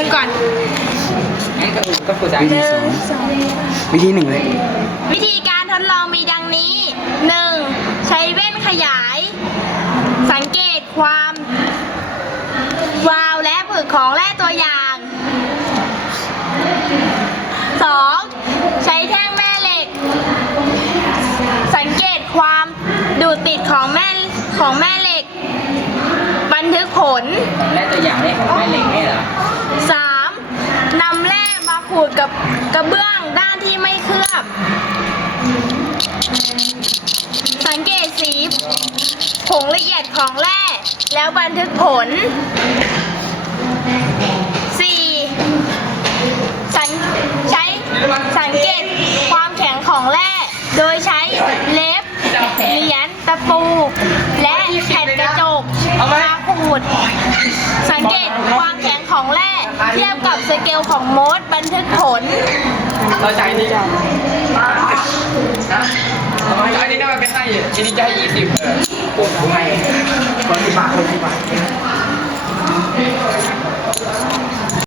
นึ่งก่อนงั้นก็ก็กูจะวิธีสองวิธีหนึ่งเลย วิธีการทดลองมีดังนี้ 1. ใช้แว่นขยาย สังเกตความ วาวและผึกของแร่ตัวอย่าง 2. ใช้แท่งแม่เหล็ก สังเกตความดูดติดของแม่ของแม่เหล็กบัน ทึกผลและตัวอย่างเลขของแม่เหล็กนี่เหรอ 3. นำแร่มาขูดกับกระเบื้องด้านที่ไม่เคลือบ สังเกตสีผงละเอียดของแร่แล้วบันทึกผล สเกลของโมดบันทึกผล เราใช้นี่นะใช้นี่ได้มาเป็นให้อันนี้จะให้ยี่สิบเออปวดหัวไงคนที่บาทคนที่บาท